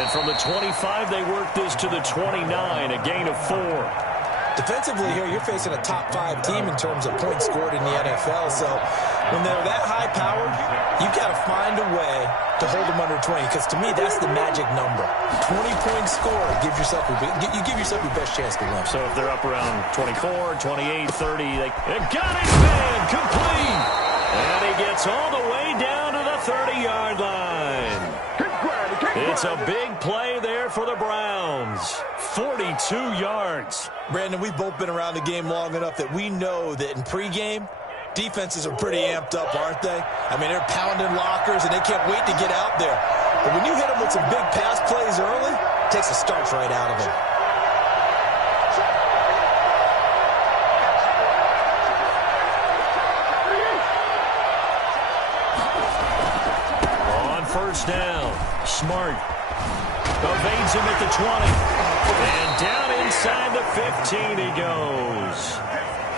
And from the 25, they work this to the 29, a gain of 4. Defensively here, you're facing a top 5 team in terms of points scored in the NFL. So when they're that high-powered, you've got to find a way to hold them under 20. Because to me, that's the magic number. 20 points scored gives yourself you give yourself your best chance to win. So if they're up around 24, 28, 30, they got it, man, complete. And he gets all the way down to the 30-yard line. It's a big play there for the Browns. 42 yards. Brandon, we've both been around the game long enough that we know that in pregame, defenses are pretty amped up, aren't they? I mean, they're pounding lockers, and they can't wait to get out there. But when you hit them with some big pass plays early, it takes the starch right out of them. On first down, Smart evades him at the 20. And down inside the 15 he goes.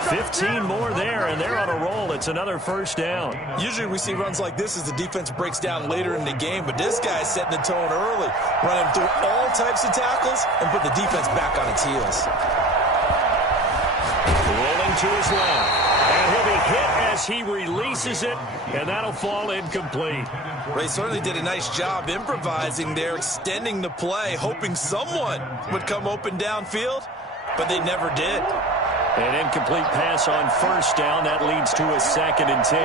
15 more there, and they're on a roll. It's another first down. Usually we see runs like this as the defense breaks down later in the game, but this guy's setting the tone early, running through all types of tackles and put the defense back on its heels. Rolling to his left, and he'll be hit as he releases it, and that'll fall incomplete. Ray certainly did a nice job improvising there, extending the play, hoping someone would come open downfield, but they never did. An incomplete pass on first down. That leads to a 2nd and 10.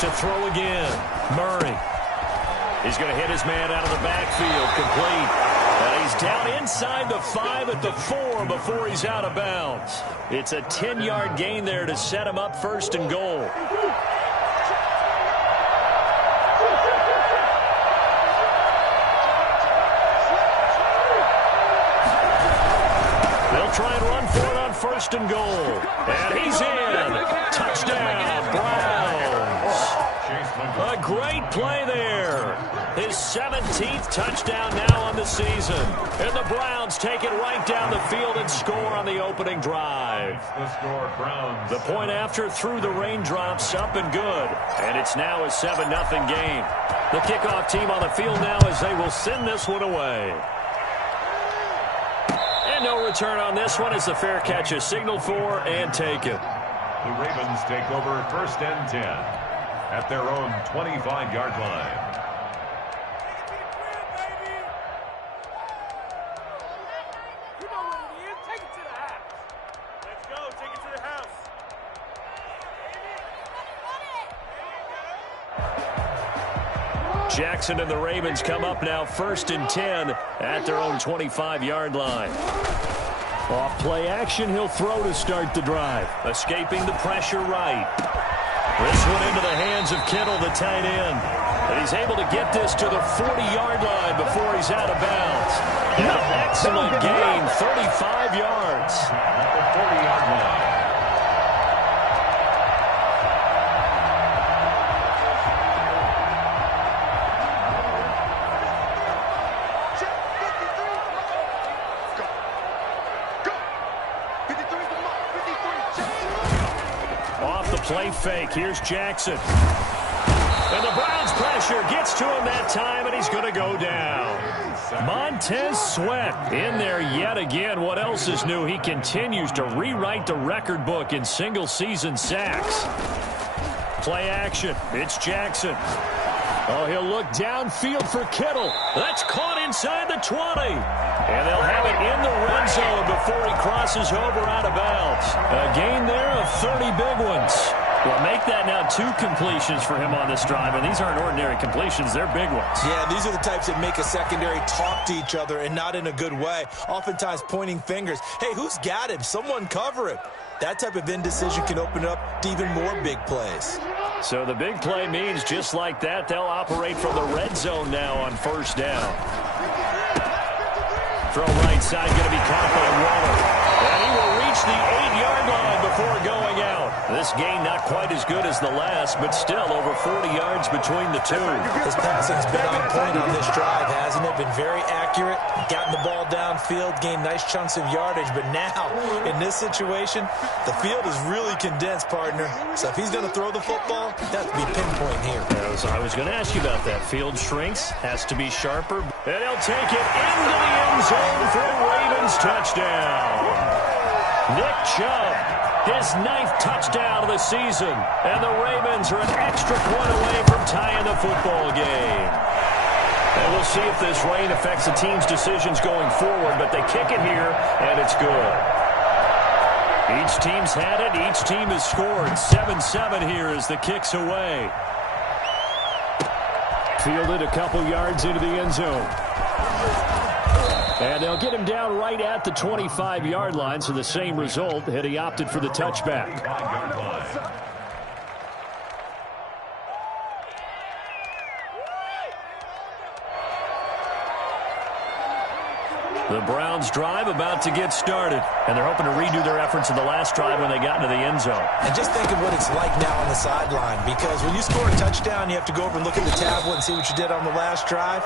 To throw again, Murray. He's going to hit his man out of the backfield, complete. And he's down inside the 5 at the 4 before he's out of bounds. It's a 10-yard gain there to set him up 1st and goal. They'll try and run for it on 1st and goal. And he's in. Touchdown, Browns. A great play there. His 17th touchdown now on the season. And the Browns take it right down the field and score on the opening drive. The score, Browns. The point after through the raindrops, up and good. And it's now a 7-0 game. The kickoff team on the field now as they will send this one away. And no return on this one as the fair catch is signaled for and taken. The Ravens take over 1st and 10 at their own 25-yard line. Jackson and the Ravens come up now 1st and 10 at their own 25-yard line. Off play action, he'll throw to start the drive. Escaping the pressure right. This one into the hands of Kittle, the tight end. And he's able to get this to the 40-yard line before he's out of bounds. And an excellent gain, 35 yards. At the 40-yard line. Play fake. Here's Jackson. And the Browns pressure gets to him that time, and he's going to go down. Montez Sweat in there yet again. What else is new? He continues to rewrite the record book in single-season sacks. Play action. It's Jackson. Oh, he'll look downfield for Kittle. That's caught inside the 20. And they'll have it in the red zone before he crosses over out of bounds. A gain there of 30 big ones. Well, make that now 2 completions for him on this drive, and these aren't ordinary completions. They're big ones. Yeah, these are the types that make a secondary talk to each other and not in a good way. Oftentimes pointing fingers. Hey, who's got him? Someone cover him. That type of indecision can open up to even more big plays. So the big play means just like that, they'll operate from the red zone now on 1st down. Throw right side, going to be caught by Waller. And he will reach the 8-yard line before going out. This game not quite as good as the last, but still over 40 yards between the two. His passing's been on point on this drive, hasn't it? Been very accurate, gotten the ball downfield, gained nice chunks of yardage. But now, in this situation, the field is really condensed, partner. So if he's going to throw the football, that has to be pinpoint here. I was going to ask you about that. Field shrinks, has to be sharper. And he'll take it into the end zone for a Ravens touchdown. Nick Chubb, his 9th touchdown of the season. And the Ravens are an extra point away from tying the football game. And we'll see if this rain affects the team's decisions going forward, but they kick it here, and it's good. Each team's had it. Each team has scored. 7-7 here as the kick's away. Fielded a couple yards into the end zone. And they'll get him down right at the 25-yard line, so the same result, had he opted for the touchback. The Browns drive about to get started, and they're hoping to redo their efforts in the last drive when they got into the end zone. And just think of what it's like now on the sideline, because when you score a touchdown, you have to go over and look at the tablet and see what you did on the last drive.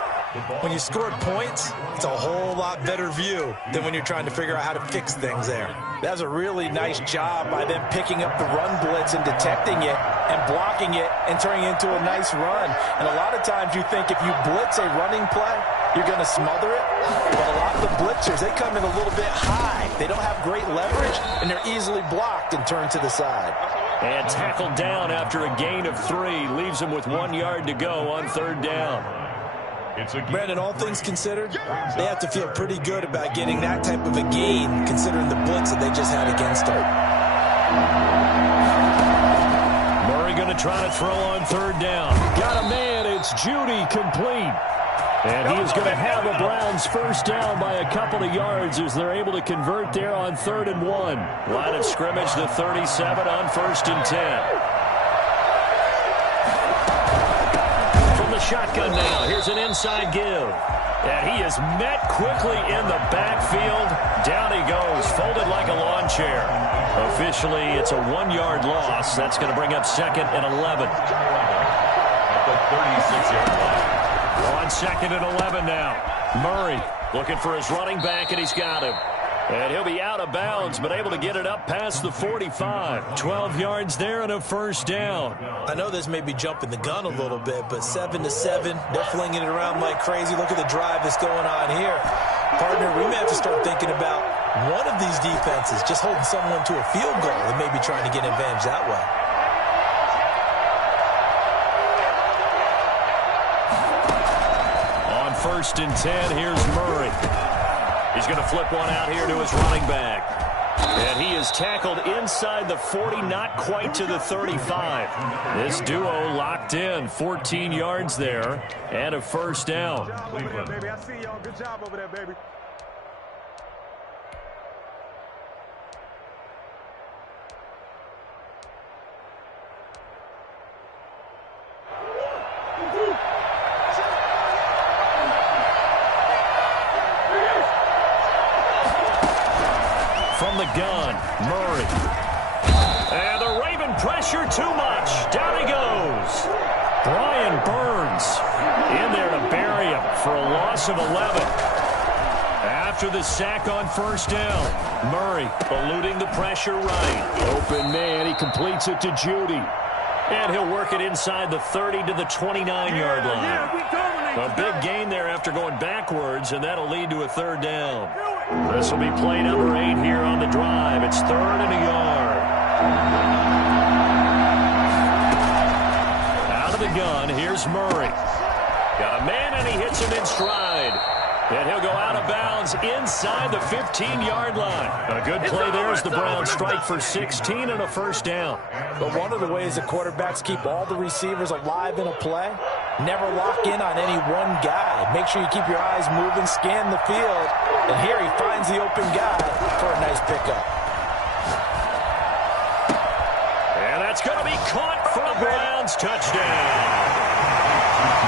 When you scored points, it's a whole lot better view than when you're trying to figure out how to fix things there. That was a really nice job by them picking up the run blitz and detecting it and blocking it and turning it into a nice run. And a lot of times you think if you blitz a running play, you're going to smother it. But a lot of the blitzers, they come in a little bit high. They don't have great leverage, and they're easily blocked and turned to the side. And tackled down after a gain of 3. Leaves him with 1 yard to go on 3rd down. Brandon, all things considered, they have to feel pretty good about getting that type of a gain, considering the blitz that they just had against them. Murray going to try to throw on 3rd down. Got a man. It's Judy, complete. And he is going to have the Browns first down by a couple of yards as they're able to convert there on 3rd and 1. Line of scrimmage, the 37 on 1st and 10. Shotgun now. Here's an inside give. And he is met quickly in the backfield. Down he goes, folded like a lawn chair. Officially, it's a 1-yard loss. That's going to bring up 2nd and 11. At the 36-yard line. On 2nd and 11 now. Murray looking for his running back, and he's got him. And he'll be out of bounds, but able to get it up past the 45. 12 yards there and a first down. I know this may be jumping the gun a little bit, but 7-7, they're flinging it around like crazy. Look at the drive that's going on here. Partner, we may have to start thinking about one of these defenses just holding someone to a field goal and maybe trying to get an advantage that way. On 1st and 10, here's Murray. He's going to flip one out here to his running back. And he is tackled inside the 40, not quite to the 35. This duo locked in, 14 yards there, and a first down. Baby, I see y'all. Good job over there, baby. From the gun, Murray. And the Raven pressure too much. Down he goes. Brian Burns in there to bury him for a loss of 11. After the sack on first down, Murray eluding the pressure right. Open man, he completes it to Judy. And he'll work it inside the 30 to the 29-yard line. A big gain there after going backwards, and that'll lead to a 3rd down. This will be play number 8 here on the drive. It's 3rd and a yard. Out of the gun, here's Murray. Got a man, and he hits him in stride. And he'll go out of bounds inside the 15-yard line. A good play there as the Browns strike for 16 and a first down. But one of the ways that quarterbacks keep all the receivers alive in a play, never lock in on any one guy. Make sure you keep your eyes moving, scan the field. And here he finds the open guy for a nice pickup. And that's going to be caught for a Browns touchdown.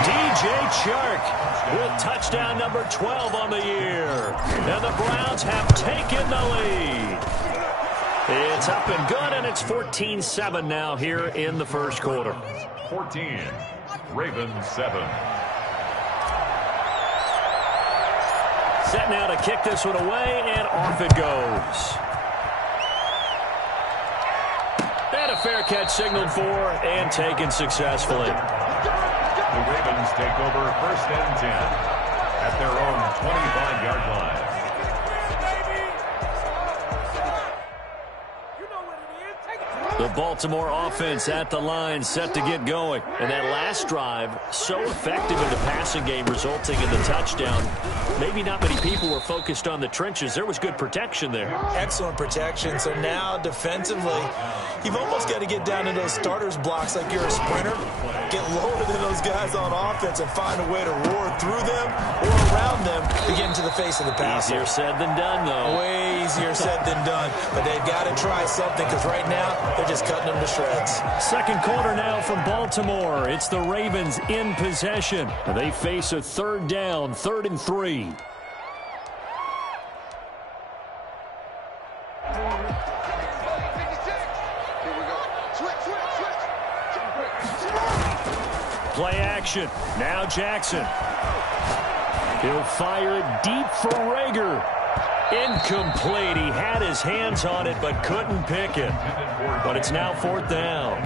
DJ Chark with touchdown number 12 on the year. And the Browns have taken the lead. It's up and good, and it's 14-7 now here in the first quarter. 14, Ravens 7. Set now to kick this one away, and off it goes. And a fair catch signaled for and taken successfully. The Ravens take over first and 10 at their own 25-yard line. The Baltimore offense at the line, set to get going. And that last drive, so effective in the passing game, resulting in the touchdown. Maybe not many people were focused on the trenches. There was good protection there. Excellent protection. So now, defensively, you've almost got to get down to those starters blocks like you're a sprinter. Get lower than those guys on offense and find a way to roar through them or around them to get into the face of the passer. Easier said than done, though. Way easier said than done. But they've got to try something because right now, they're just cutting them to shreds. Second quarter now from Baltimore. It's the Ravens in possession. They face a third down, 3rd and 3. Play action. Now Jackson. He'll fire it deep for Rager. Incomplete. He had his hands on it but couldn't pick it. But it's now 4th down.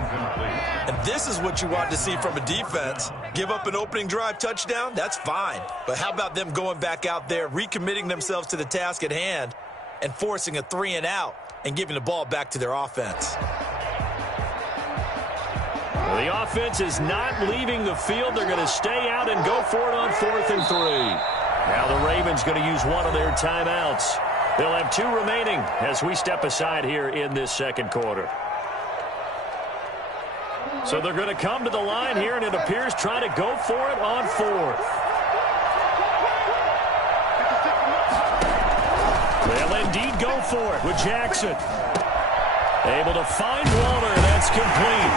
And this is what you want to see from a defense. Give up an opening drive touchdown, that's fine. But how about them going back out there, recommitting themselves to the task at hand, and forcing a 3-and-out and giving the ball back to their offense. Well, the offense is not leaving the field. They're going to stay out and go for it on 4th and 3. Now the Ravens going to use one of their timeouts. They'll have 2 remaining as we step aside here in this second quarter. So they're going to come to the line here, and it appears trying to go for it on 4th. They'll indeed go for it with Jackson. Able to find Walter. That's complete.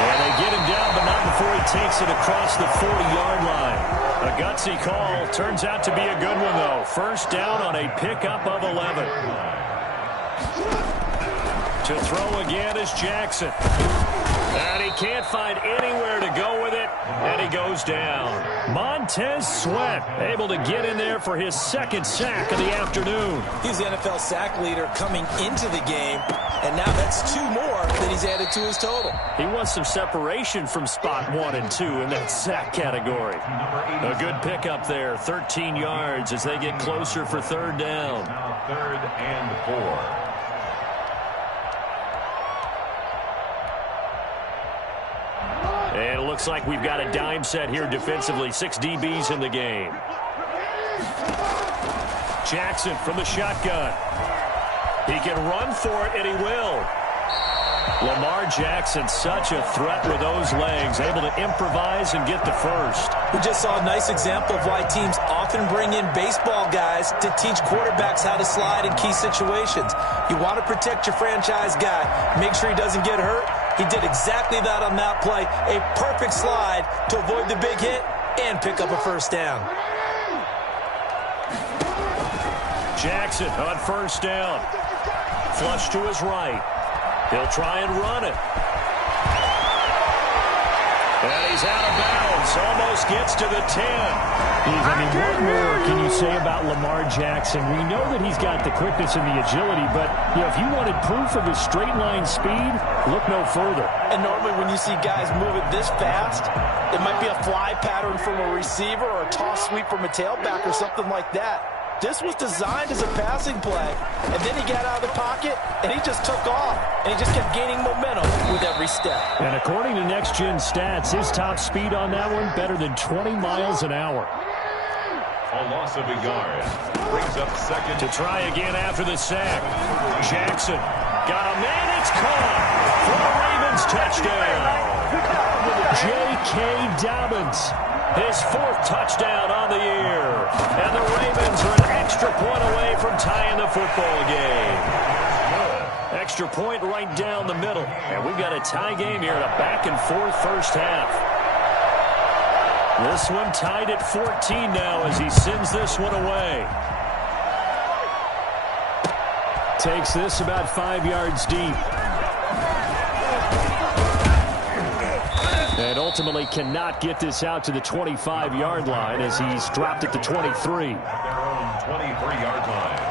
And they get him down, but not before he takes it across the 40-yard line. A gutsy call. Turns out to be a good one, though. First down on a pickup of 11. To throw again is Jackson. And he can't find anywhere to go with it, and he goes down. Montez Sweat able to get in there for his 2nd sack of the afternoon. He's the NFL sack leader coming into the game, and now that's 2 more that he's added to his total. He wants some separation from spot 1 and 2 in that sack category. A good pickup there, 13 yards as they get closer for 3rd down. Now 3rd and 4. And it looks like we've got a dime set here defensively. 6 DBs in the game. Jackson from the shotgun. He can run for it, and he will. Lamar Jackson, such a threat with those legs, able to improvise and get the first. We just saw a nice example of why teams often bring in baseball guys to teach quarterbacks how to slide in key situations. You want to protect your franchise guy. Make sure he doesn't get hurt. He did exactly that on that play. A perfect slide to avoid the big hit and pick up a first down. Jackson on first down. Flush to his right. He'll try and run it. And he's out of bounds. Almost gets to the 10. I mean, what more can you say about Lamar Jackson? We know that he's got the quickness and the agility, but if you wanted proof of his straight line speed, look no further. And normally when you see guys move it this fast, it might be a fly pattern from a receiver or a toss sweep from a tailback or something like that. This was designed as a passing play, and then he got out of the pocket, and he just took off, and he just kept gaining momentum with every step. And according to Next Gen Stats, his top speed on that one, better than 20 miles an hour. A loss of a yard. Brings up 2nd. To try again after the sack. Jackson got a man. It's caught for the Ravens touchdown. J.K. Dobbins. His 4th touchdown on the year. And the Ravens are an extra point away from tying the football game. Extra point right down the middle. And we've got a tie game here in a back-and-forth first half. This one tied at 14 now as he sends this one away. Takes this about 5 yards deep. And ultimately cannot get this out to the 25-yard line as he's dropped it to 23. At their own 23-yard line.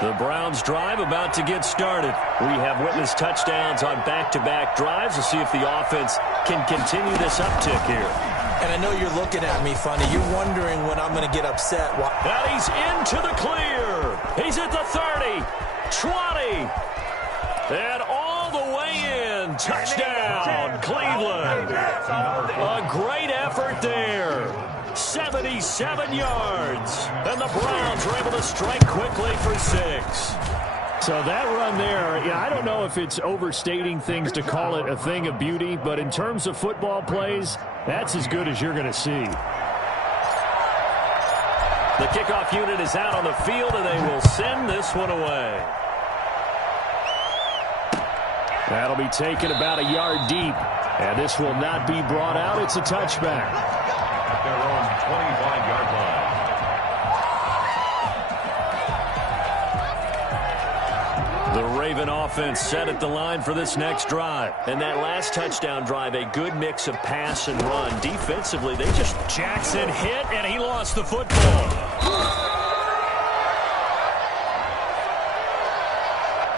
The Browns drive about to get started. We have witnessed touchdowns on back-to-back drives. We'll see if the offense can continue this uptick here. And I know you're looking at me funny. You're wondering when I'm going to get upset. And he's into the clear. He's at the 30, 20, and all the way in. Touchdown, Cleveland. A great effort there. 77 yards. And the Browns are able to strike quickly for 6. So that run there, I don't know if it's overstating things to call it a thing of beauty, but in terms of football plays, that's as good as you're going to see. The kickoff unit is out on the field, and they will send this one away. That'll be taken about a yard deep, and this will not be brought out. It's a touchback. At their own 25-yard line. The Raven offense set at the line for this next drive. And that last touchdown drive, a good mix of pass and run. Defensively, they just... Jackson hit, and he lost the football.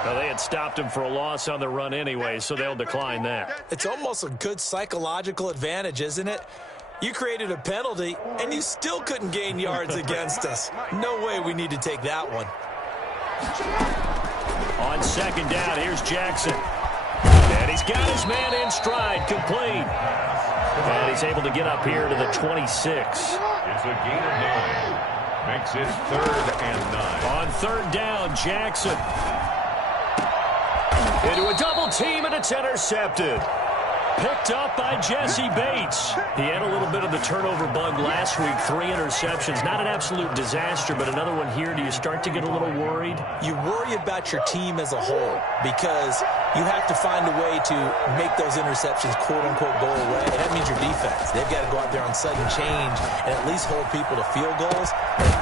Well, they had stopped him for a loss on the run anyway, so they'll decline that. It's almost a good psychological advantage, isn't it? You created a penalty, and you still couldn't gain yards against us. No way we need to take that one. On second down, here's Jackson. And he's got his man in stride, complete. And he's able to get up here to the 26. It's a gain of 9. Makes it 3rd and 9. On third down, Jackson. Into a double team, and it's intercepted. Picked up by Jesse Bates. He had a little bit of the turnover bug last week. 3 interceptions. Not an absolute disaster, but another one here. Do you start to get a little worried? You worry about your team as a whole because you have to find a way to make those interceptions, quote-unquote, go away. And that means your defense. They've got to go out there on sudden change and at least hold people to field goals.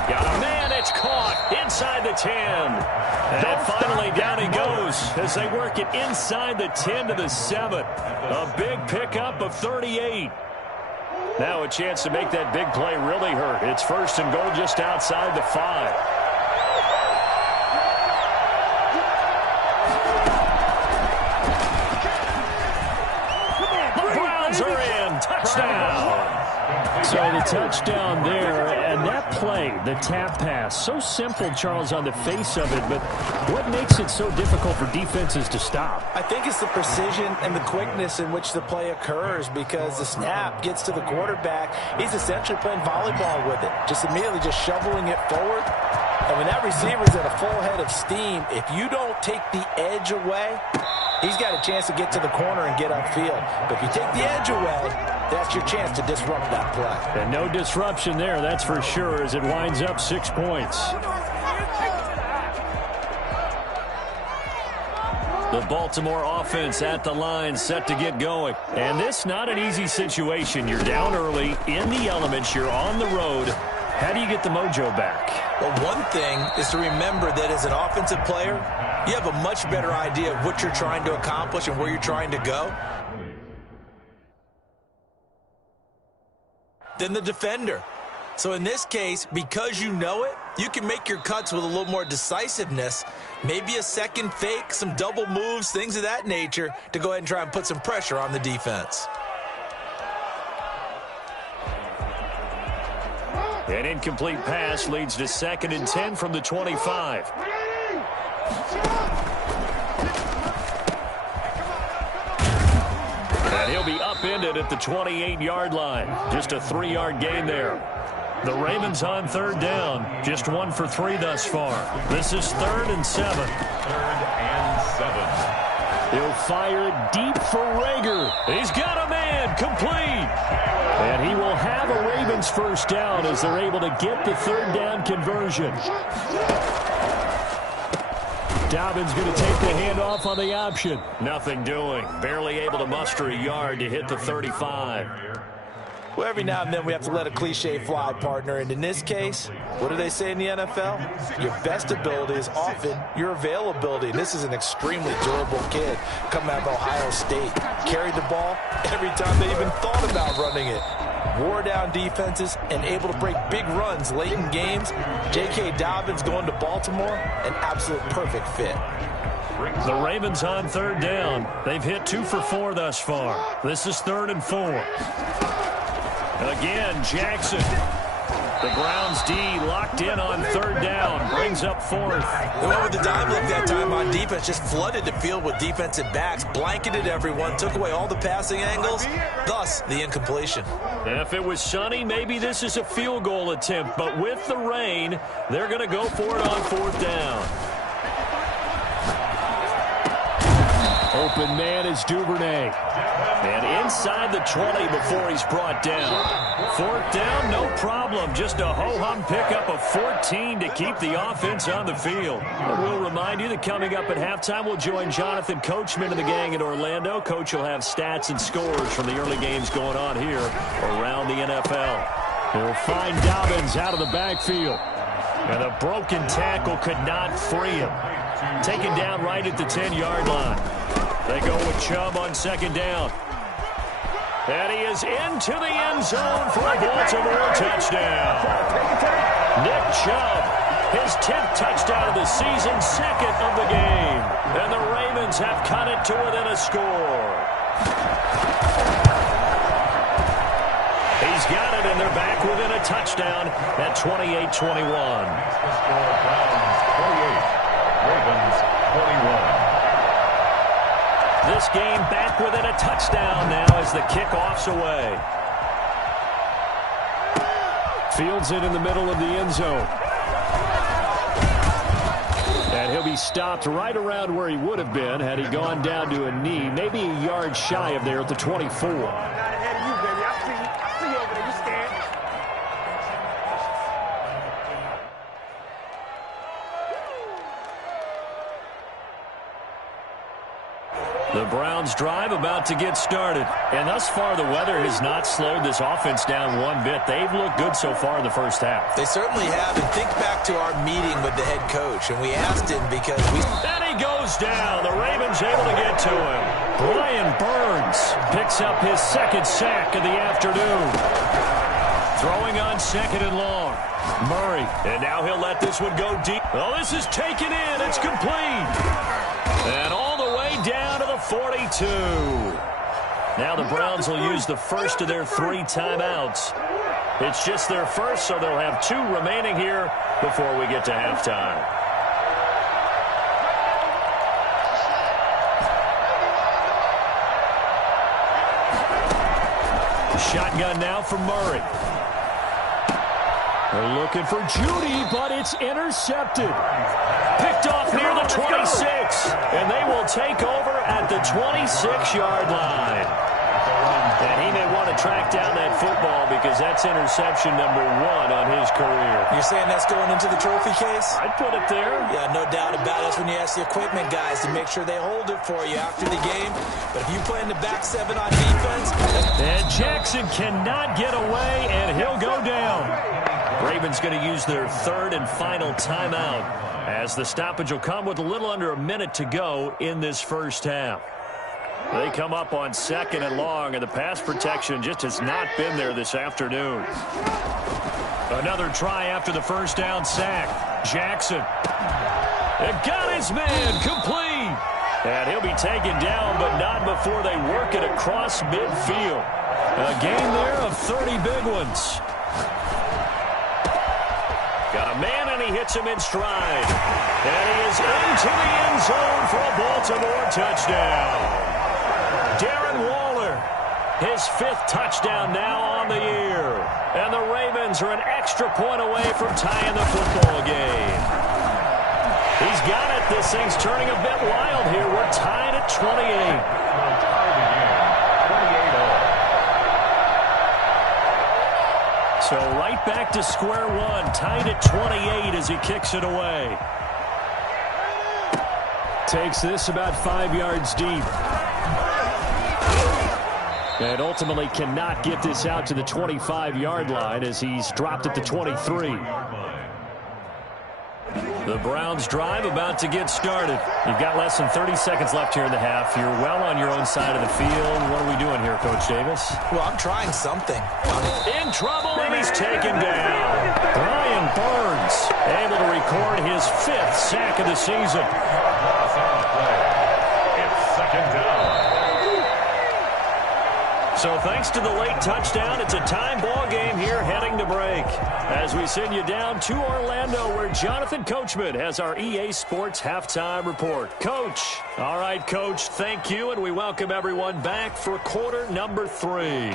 Got a man. It's caught inside the 10. And finally down he goes as they work it inside the 10 to the 7. A big pickup of 38. Now a chance to make that big play really hurt. It's 1st and goal just outside the 5. The Browns are in. Touchdown. So the touchdown there, and that play, the tap pass, so simple, Charles, on the face of it, but what makes it so difficult for defenses to stop? I think it's the precision and the quickness in which the play occurs because the snap gets to the quarterback. He's essentially playing volleyball with it, just immediately just shoveling it forward. And when that receiver's at a full head of steam, if you don't take the edge away, he's got a chance to get to the corner and get upfield. But if you take the edge away, that's your chance to disrupt that play. And no disruption there, that's for sure, as it winds up 6 points. The Baltimore offense at the line, set to get going. And this not an easy situation. You're down early, in the elements, you're on the road. How do you get the mojo back? Well, one thing is to remember that as an offensive player, you have a much better idea of what you're trying to accomplish and where you're trying to go than the defender. So in this case, because you know it, you can make your cuts with a little more decisiveness, maybe a second fake, some double moves, things of that nature, to go ahead and try and put some pressure on the defense. An incomplete pass leads to 2nd and 10 from the 25. And he'll be upended at the 28-yard line. Just a 3-yard gain there. The Ravens on third down. Just 1 for 3 thus far. This is 3rd and 7. 3rd and 7. He'll fire it deep for Rager. He's got a man, complete. And he will have a Ravens first down as they're able to get the 3rd down conversion. Dobbins going to take the handoff on the option. Nothing doing. Barely able to muster a yard to hit the 35. Well, every now and then we have to let a cliche fly, partner. And in this case, what do they say in the NFL? Your best ability is often your availability. And this is an extremely durable kid coming out of Ohio State. Carried the ball every time they even thought about running it. Wore down defenses and able to break big runs late in games. J.K. Dobbins going to Baltimore, an absolute perfect fit. The Ravens on third down. They've hit 2 for 4 thus far. This is 3rd and 4. Again, Jackson. The Browns D locked in on 3rd down. Brings up 4th. They went with the dime look that time on defense. Just flooded the field with defensive backs. Blanketed everyone. Took away all the passing angles. Thus, the incompletion. If it was sunny, maybe this is a field goal attempt. But with the rain, they're going to go for it on 4th down. Open man is Duvernay. And inside the 20 before he's brought down. 4th down, no problem. Just a ho-hum pickup of 14 to keep the offense on the field. And we'll remind you that coming up at halftime, we'll join Jonathan Coachman and the gang in Orlando. Coach will have stats and scores from the early games going on here around the NFL. He'll find Dobbins out of the backfield. And a broken tackle could not free him. Taken down right at the 10-yard line. They go with Chubb on 2nd down. And he is into the end zone for a Baltimore touchdown. Nick Chubb, his 10th touchdown of the season, 2nd of the game. And the Ravens have cut it to within a score. He's got it, and they're back within a touchdown at 28-21. The score, Browns 28, Ravens 21. This game back within a touchdown now as the kickoff's away. Fields it in the middle of the end zone. And he'll be stopped right around where he would have been had he gone down to a knee, maybe a yard shy of there at the 24. Not ahead of you, baby. I see you over there. You scared? The Browns drive about to get started. And thus far, the weather has not slowed this offense down one bit. They've looked good so far in the first half. They certainly have. And think back to our meeting with the head coach. And we asked him because we... And he goes down. The Ravens able to get to him. Brian Burns picks up his 2nd sack of the afternoon. Throwing on 2nd and long. Murray. And now he'll let this one go deep. Oh, this is taken in. It's complete. And all the way down to the 42. Now the Browns will use the first of their 3 timeouts. It's just their first, so they'll have 2 remaining here before we get to halftime. Shotgun now for Murray. They're looking for Judy, but it's intercepted. Picked off near the 26, and they will take over at the 26-yard line. And he may want to track down that football because that's interception number 1 on his career. You're saying that's going into the trophy case? I'd put it there. Yeah, no doubt about it. That's when you ask the equipment guys to make sure they hold it for you after the game. But if you play in the back 7 on defense... And Jackson cannot get away, and he'll go down. Ravens going to use their 3rd and final timeout as the stoppage will come with a little under a minute to go in this first half. They come up on 2nd and long, and the pass protection just has not been there this afternoon. Another try after the first down sack. Jackson. It got his man complete. And he'll be taken down, but not before they work it across midfield. A gain there of 30 big ones. Got a man, and he hits him in stride. And he is into the end zone for a Baltimore touchdown. Darren Waller, his 5th touchdown now on the year. And the Ravens are an extra point away from tying the football game. He's got it. This thing's turning a bit wild here. We're tied at 28. So right back to square one, tied at 28 as he kicks it away. Takes this about 5 yards deep. And ultimately cannot get this out to the 25-yard line as he's dropped at the 23. The Browns drive about to get started. You've got less than 30 seconds left here in the half. You're well on your own side of the field. What are we doing here, Coach Davis? Well, I'm trying something. In trouble, and he's taken down. Brian Burns able to record his 5th sack of the season. It's second down. So thanks to the late touchdown, it's a time ball game here heading to break. As we send you down to Orlando, where Jonathan Coachman has our EA Sports halftime report. Coach. All right, Coach, thank you, and we welcome everyone back for quarter number 3.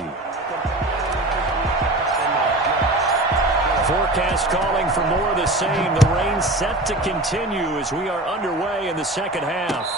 Forecast calling for more of the same. The rain set to continue as we are underway in the second half.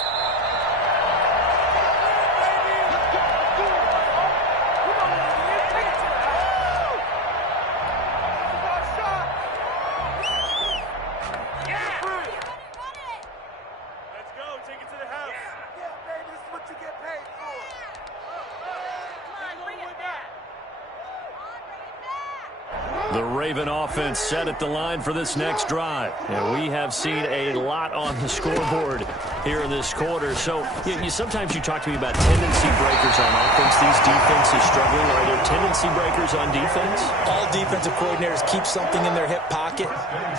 The Raven offense set at the line for this next drive. And we have seen a lot on the scoreboard here in this quarter. So sometimes you talk to me about tendency breakers on offense. These defenses struggling. Are there tendency breakers on defense? All defensive coordinators keep something in their hip pocket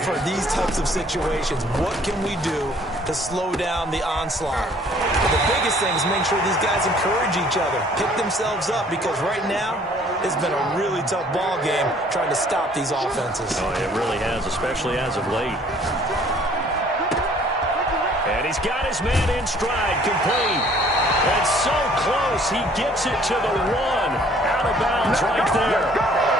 for these types of situations. What can we do to slow down the onslaught? The biggest thing is make sure these guys encourage each other, pick themselves up, because right now it's been a really tough ball game trying to stop these offenses. Oh, it really has, especially as of late. And he's got his man in stride, complete. And so close, he gets it to the 1. Out of bounds right there.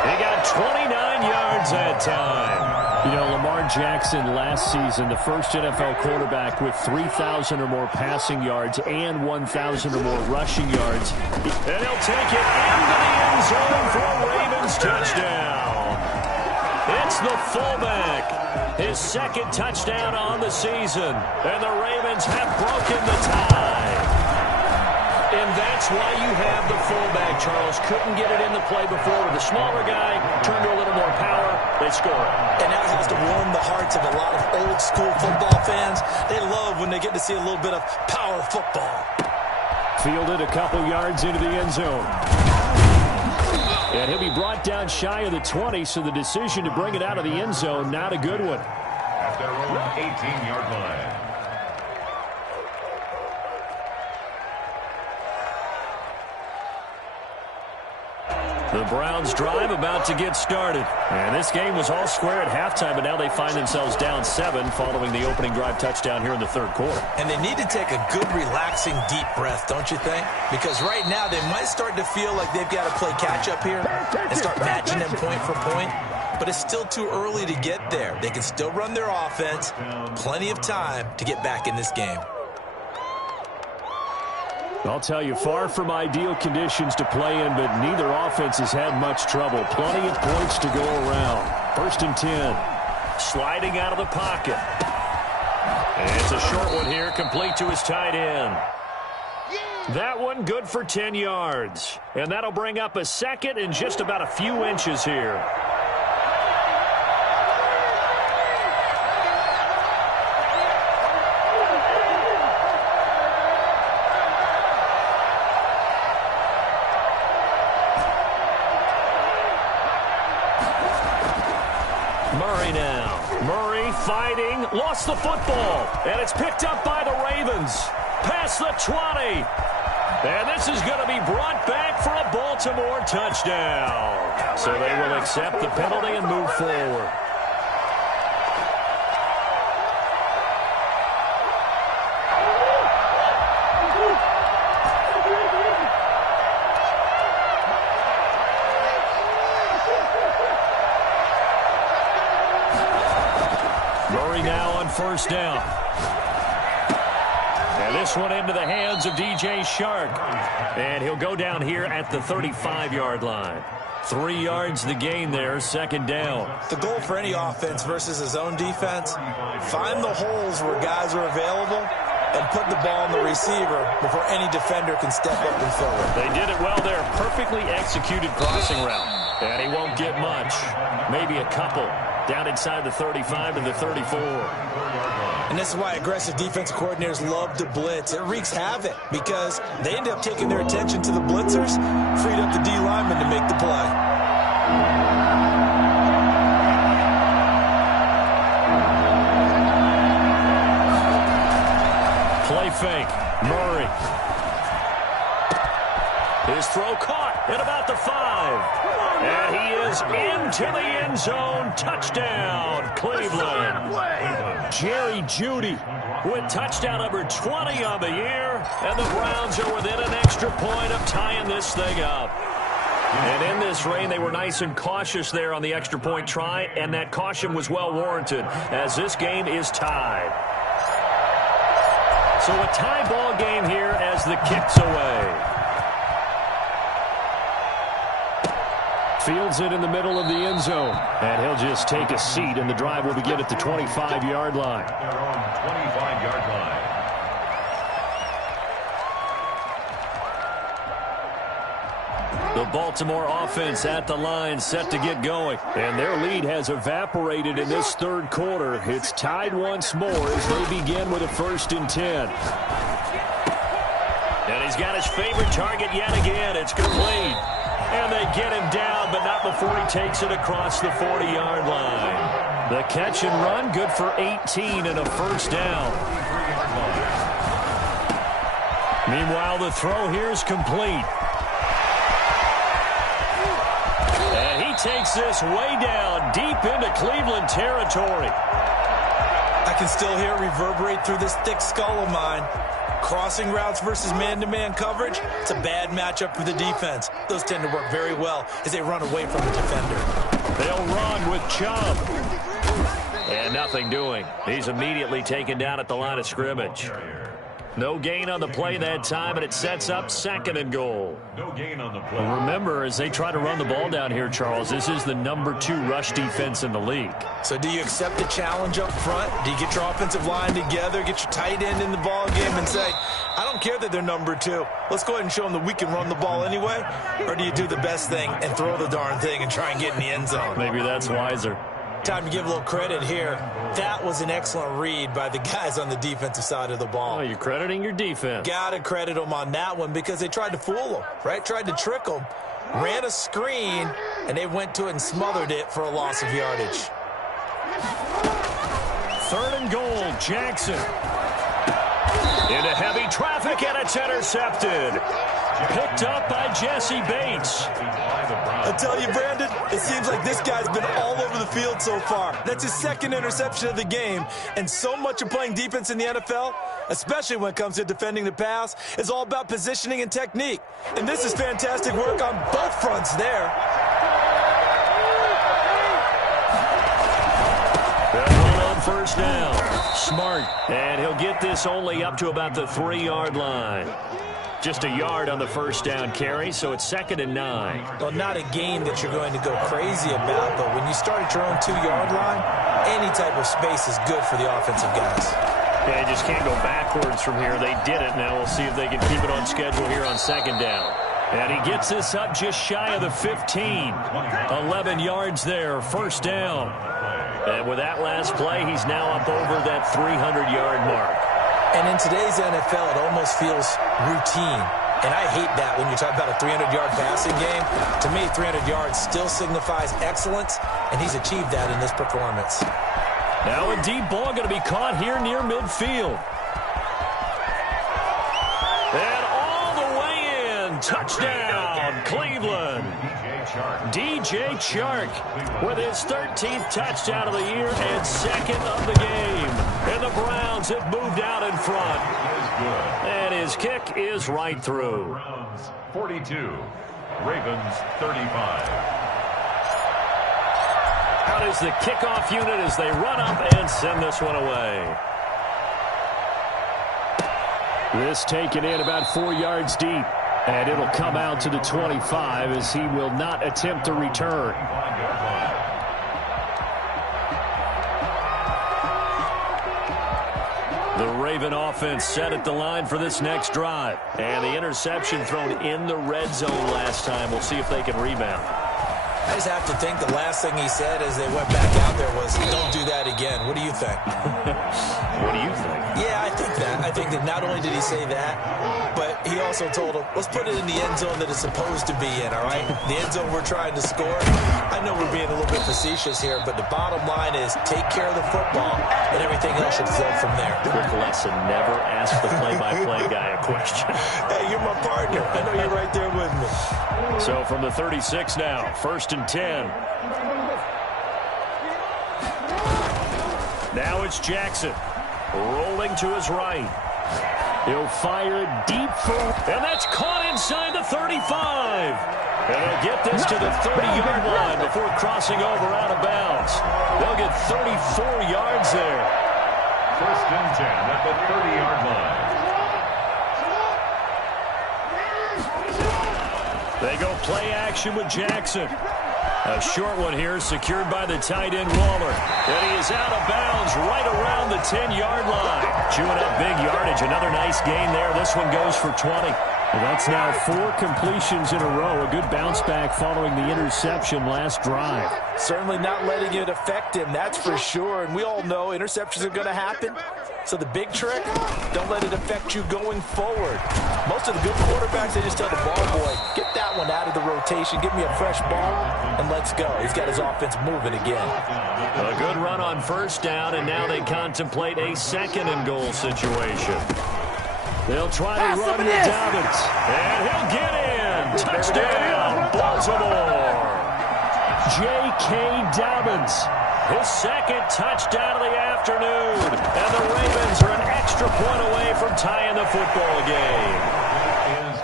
He got 29 yards that time. You know, Lamar Jackson last season, the first NFL quarterback with 3,000 or more passing yards and 1,000 or more rushing yards. And he'll take it into the end zone for a Ravens touchdown. It's the fullback. His second touchdown on the season. And the Ravens have broken the tie. And that's why you have the fullback, Charles. Couldn't get it in the play before with the smaller guy. Turned to a little more power. They score. And that has to warm the hearts of a lot of old-school football fans. They love when they get to see a little bit of power football. Fielded a couple yards into the end zone. And he'll be brought down shy of the 20, so the decision to bring it out of the end zone, not a good one. At their own 18-yard line. The Browns drive about to get started. And this game was all square at halftime, but now they find themselves down 7 following the opening drive touchdown here in the third quarter. And they need to take a good, relaxing, deep breath, don't you think? Because right now they might start to feel like they've got to play catch-up here and start matching them point for point. But it's still too early to get there. They can still run their offense. Plenty of time to get back in this game. I'll tell you, far from ideal conditions to play in, but neither offense has had much trouble. Plenty of points to go around. 1st and 10. Sliding out of the pocket. And it's a short one here, complete to his tight end. That one good for 10 yards. And that'll bring up a second and just about a few inches here. Fighting, lost the football, and it's picked up by the Ravens. Past the 20. And this is going to be brought back for a Baltimore touchdown. So they will accept the penalty and move forward. Now on 1st down. And this one into the hands of DJ Shark. And he'll go down here at the 35-yard line. 3 yards the gain there, 2nd down. The goal for any offense versus his own defense, find the holes where guys are available and put the ball on the receiver before any defender can step up and fill it. They did it well there. Perfectly executed crossing route. And he won't get much. Maybe a couple. Down inside the 35 to the 34. And this is why aggressive defensive coordinators love to blitz. It wreaks havoc because they end up taking their attention to the blitzers, freed up the D lineman to make the play. Play fake. Murray. His throw caught at about the 5. And he is into the end zone. Touchdown, Cleveland. Jerry Jeudy with touchdown number 20 on the year. And the Browns are within an extra point of tying this thing up. And in this rain, they were nice and cautious there on the extra point try. And that caution was well warranted as this game is tied. So a tie ball game here as the kick's away. Fields it in the middle of the end zone. And he'll just take a seat, and the drive will begin at the 25-yard line. Their own 25-yard line. The Baltimore offense at the line, set to get going. And their lead has evaporated in this third quarter. It's tied once more as they begin with a 1st and 10. And he's got his favorite target yet again. It's complete. And they get him down, but not before he takes it across the 40-yard line. The catch and run, good for 18 and a 1st down. Meanwhile, the throw here is complete. And he takes this way down, deep into Cleveland territory. I can still hear it reverberate through this thick skull of mine. Crossing routes versus man-to-man coverage, it's a bad matchup for the defense. Those tend to work very well as they run away from the defender. They'll run with Chubb. And nothing doing. He's immediately taken down at the line of scrimmage. No gain on the play that time, and it sets up 2nd and goal. No gain on the play. Well, remember, as they try to run the ball down here, Charles, this is the number 2 rush defense in the league. So do you accept the challenge up front? Do you get your offensive line together, get your tight end in the ball game and say, I don't care that they're number 2. Let's go ahead and show them that we can run the ball anyway? Or do you do the best thing and throw the darn thing and try and get in the end zone? Maybe that's wiser. Time to give a little credit here. That was an excellent read by the guys on the defensive side of the ball. Oh, you're crediting your defense. Gotta credit them on that one because they tried to fool them, right? Tried to trick them. Ran a screen, and they went to it and smothered it for a loss of yardage. 3rd and goal, Jackson. Into heavy traffic, and it's intercepted. Picked up by Jesse Bates. I tell you, Brandon, it seems like this guy's been all over the field so far. That's his 2nd interception of the game. And so much of playing defense in the NFL, especially when it comes to defending the pass, is all about positioning and technique. And this is fantastic work on both fronts there. On 1st down. Smart. And he'll get this only up to about the 3-yard line. Just a yard on the 1st down carry, so it's 2nd and 9. Well, not a game that you're going to go crazy about, but when you start at your own 2-yard line, any type of space is good for the offensive guys. Yeah, you just can't go backwards from here. They did it. Now we'll see if they can keep it on schedule here on 2nd down. And he gets this up just shy of the 15. 11 yards there, 1st down. And with that last play, he's now up over that 300-yard mark. And in today's NFL, it almost feels routine. And I hate that when you talk about a 300-yard passing game. To me, 300 yards still signifies excellence, and he's achieved that in this performance. Now a deep ball going to be caught here near midfield. And all the way in. Touchdown, Cleveland. DJ Chark with his 13th touchdown of the year and 2nd of the game. And the Browns have moved out in front. And his kick is right through. Browns 42, Ravens 35. Out is the kickoff unit as they run up and send this one away. This taken in about 4 yards deep. And it'll come out to the 25 as he will not attempt to return. The Raven offense set at the line for this next drive. And the interception thrown in the red zone last time. We'll see if they can rebound. I just have to think the last thing he said as they went back out there was, don't do that again. What do you think? What do you think? Yeah, I think that. I think that not only did he say that, but he also told him, let's put it in the end zone that it's supposed to be in, all right? The end zone we're trying to score. I know we're being a little bit facetious here, but the bottom line is take care of the football, and everything else should flow from there. Quick lesson, never ask the play-by-play guy a question. Hey, you're my partner. I know you're right there with me. So from the 36 now, 1st and 10. Now it's Jackson. Rolling to his right. He'll fire deep for, and that's caught inside the 35. And they'll get this to the 30-yard line before crossing over out of bounds. They'll get 34 yards there. 1st and 10 at the 30-yard line. They go play action with Jackson. A short one here, secured by the tight end Waller. And he is out of bounds right around the 10-yard line. Chewing up big yardage. Another nice gain there. This one goes for 20. Well, that's now 4 completions in a row. A good bounce back following the interception last drive. Certainly not letting it affect him, that's for sure. And we all know interceptions are going to happen. So the big trick, don't let it affect you going forward. Most of the good quarterbacks, they just tell the ball boy, get that one out of the rotation, give me a fresh ball, and let's go. He's got his offense moving again. A good run on 1st down, and now they contemplate a 2nd and goal situation. They'll try to run with Dobbins, and he'll get in. Touchdown, Baltimore. J.K. Dobbins, his 2nd touchdown of the afternoon. And the Ravens are an extra point away from tying the football game.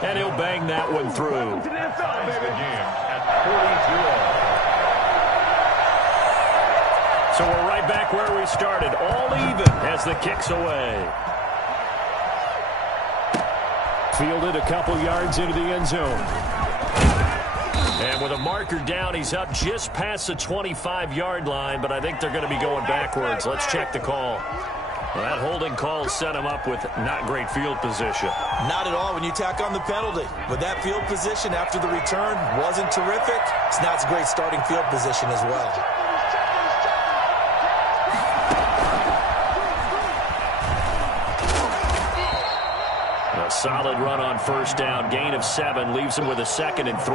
And he'll bang that one through. The game at 42. So we're right back where we started, all even as the kick's away. Fielded a couple yards into the end zone. And with a marker down, he's up just past the 25-yard line, but I think they're going to be going backwards. Let's check the call. Well, that holding call set him up with not great field position. Not at all when you tack on the penalty. But that field position after the return wasn't terrific. It's not a great starting field position as well. A solid run on 1st down. Gain of 7 leaves him with a 2nd and 3.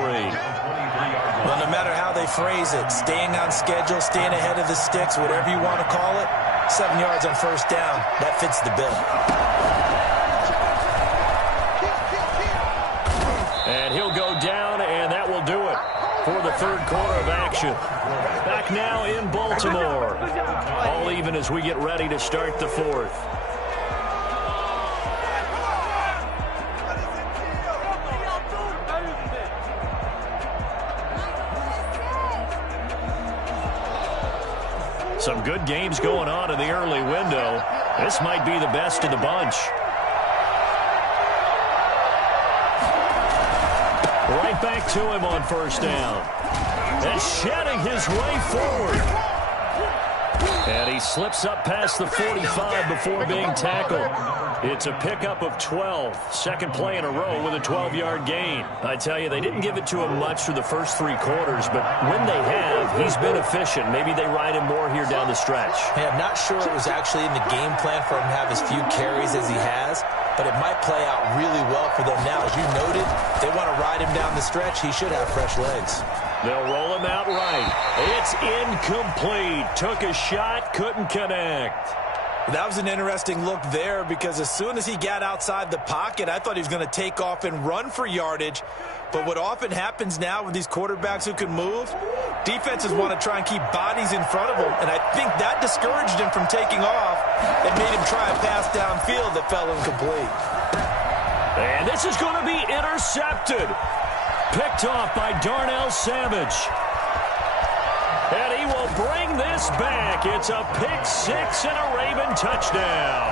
Well, no matter how they phrase it, staying on schedule, staying ahead of the sticks, whatever you want to call it, 7 yards on 1st down, that fits the bill. And he'll go down, and that will do it for the 3rd quarter of action. Back now in Baltimore. All even as we get ready to start the 4th. Some good games going on in the early window. This might be the best of the bunch. Right back to him on 1st down. And shedding his way forward. And he slips up past the 45 before being tackled. It's a pickup of 12. 2nd play in a row with a 12-yard gain. I tell you, they didn't give it to him much for the first 3 quarters, but when they have, he's been efficient. Maybe they ride him more here down the stretch. Hey, I'm not sure it was actually in the game plan for him to have as few carries as he has, but it might play out really well for them now. As you noted, if they want to ride him down the stretch, he should have fresh legs. They'll roll him out right. It's incomplete. Took a shot, couldn't connect. That was an interesting look there because as soon as he got outside the pocket, I thought he was going to take off and run for yardage. But what often happens now with these quarterbacks who can move, defenses want to try and keep bodies in front of him, and I think that discouraged him from taking off and made him try a pass downfield that fell incomplete. And this is going to be intercepted. Picked off by Darnell Savage. And he will bring this back. It's a pick 6 and a Raven touchdown.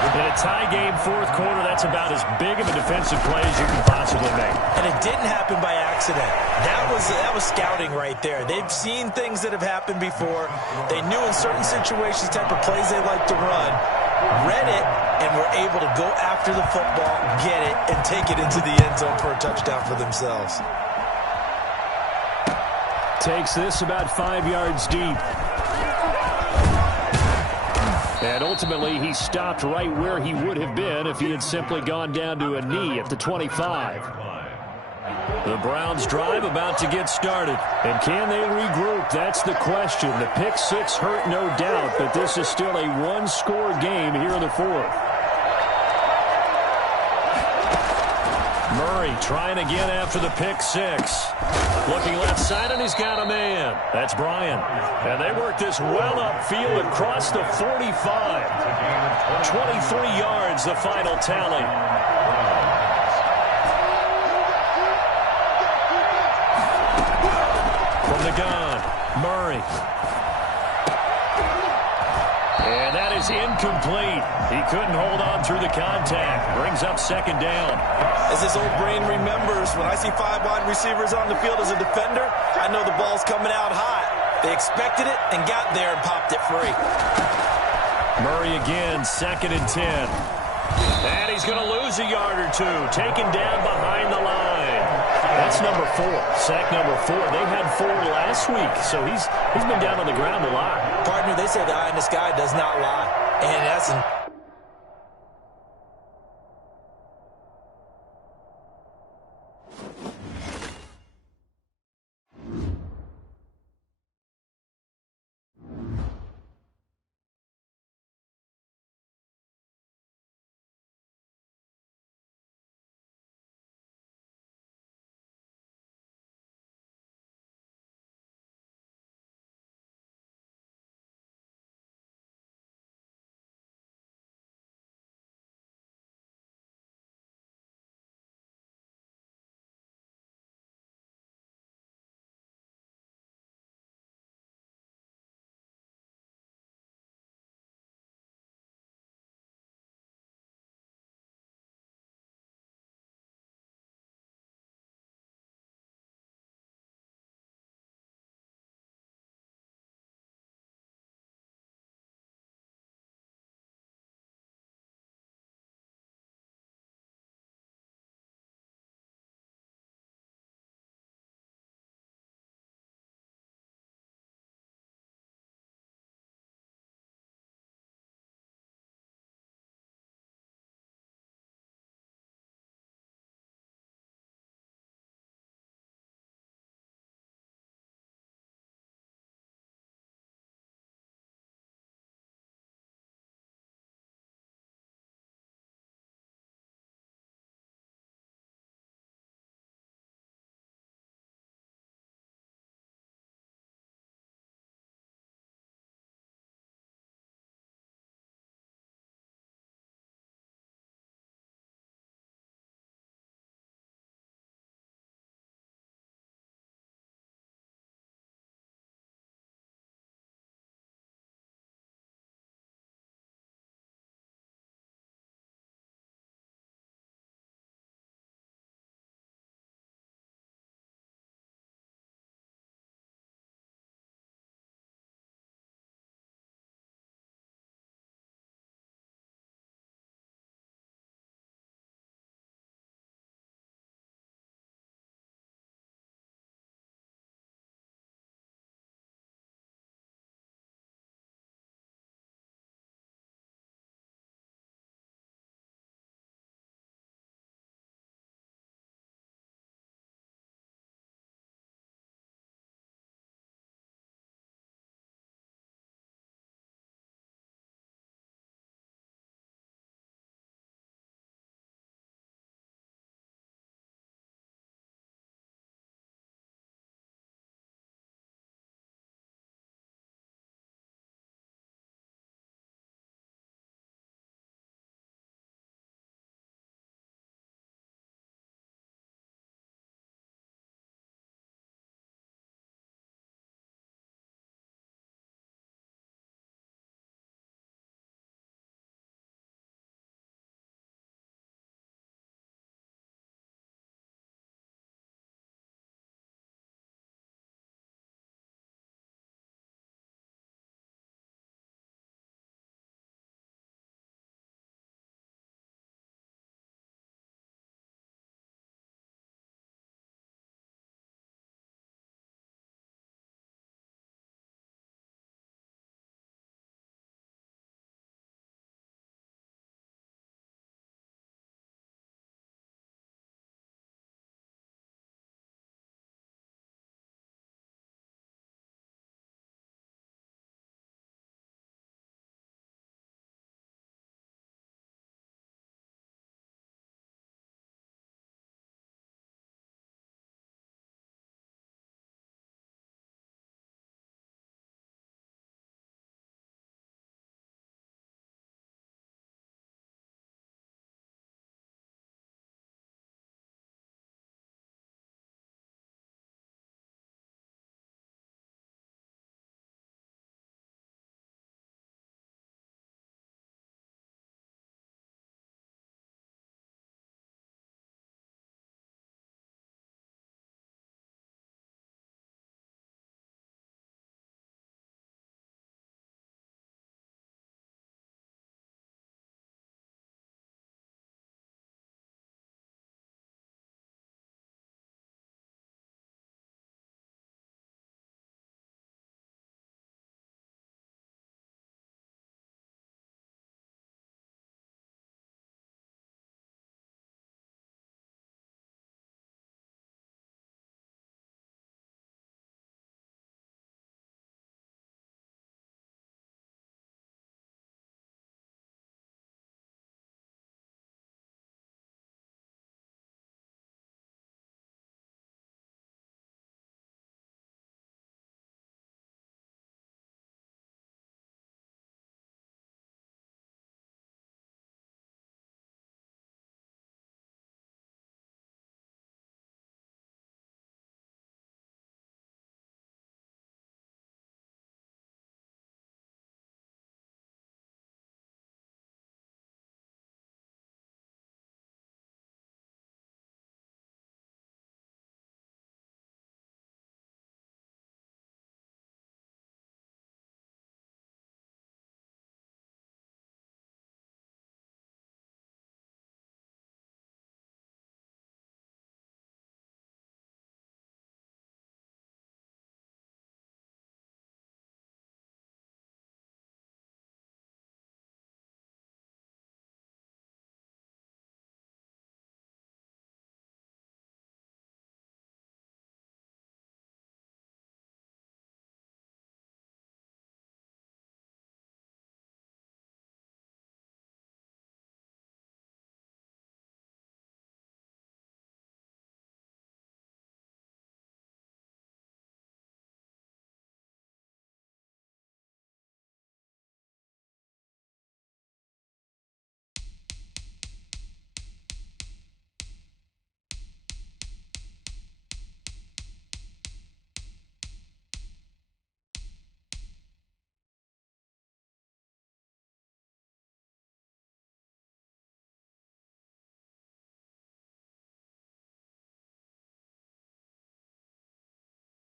In a tie game, 4th quarter, that's about as big of a defensive play as you can possibly make. And it didn't happen by accident. accident. That was scouting right there. They've seen things that have happened before. They knew in certain situations the type of plays they like to run, read it, and were able to go after the football, get it, and take it into the end zone for a touchdown for themselves. Takes this about 5 yards deep. And ultimately, he stopped right where he would have been if he had simply gone down to a knee at the 25. The Browns drive about to get started. And can they regroup? That's the question. The pick six hurt, no doubt, but this is still a one-score game here in the fourth. Murray trying again after the pick six. Looking left side, and he's got a man. That's Bryant. And they work this well upfield across the 45. 23 yards, the final tally. From the gun, Murray. And that is incomplete. He couldn't hold on through the contact. Brings up second down. As this old brain remembers, when I see 5 wide receivers on the field as a defender, I know the ball's coming out hot. They expected it and got there and popped it free. Murray again, 2nd and 10. And he's going to lose a yard or two. Taken down behind the line. That's number 4. Sack number 4. They had 4 last week, so he's been down on the ground a lot. Partner, they say the eye in the sky does not lie. And in essence,